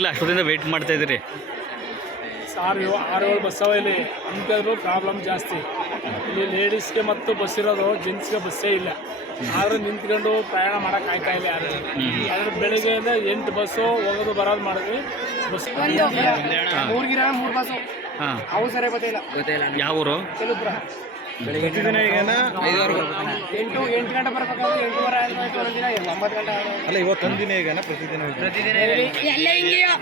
ಇಲ್ಲ, ಅಷ್ಟೊತ್ತಿಂದ ವೆಯ್ಟ್ ಮಾಡ್ತಾ ಇದ್ದೀರಿ. 6-7 ಬಸ್ ಅವ ಇಲ್ಲಿ. ಅಂಥದ್ದು ಪ್ರಾಬ್ಲಮ್ ಜಾಸ್ತಿ ಇಲ್ಲಿ. ಲೇಡೀಸ್ಗೆ ಮತ್ತು ಬಸ್ ಇರೋದು, ಜೆಂಟ್ಸ್ಗೆ ಬಸ್ಸೇ ಇಲ್ಲ. ಆದರೂ ನಿಂತ್ಕೊಂಡು ಪ್ರಯಾಣ ಮಾಡೋಕೆ ಆಯ್ತಾ ಇಲ್ಲ ಯಾರು. ಆದರೆ ಬೆಳಿಗ್ಗೆಯಿಂದ 8 ಬಸ್ಸು ಹೋಗೋದು ಬರೋದು ಮಾಡಿದ್ವಿ. ಬಸ್ 3 ಬಸ್ಸು ಹಾಂ, ಅವು ಸರಿ ಗೊತ್ತಿಲ್ಲ. ಯಾವ ಊರು? ಕೆಲುಪುರ. ಪ್ರತಿದಿನ ಈಗೇನ 8 ಗಂಟೆ ಬರಬೇಕಾದ್ರೆ 8:30 ಆಯ್ತು. ಒಂದೊಂದು ದಿನ 9 ಗಂಟೆ. ಅಲ್ಲ, ಇವತ್ತೊಂದು ದಿನ ಈಗನ ಪ್ರತಿದಿನ ಎಲ್ಲ ಹಿಂಗೆಯೋ.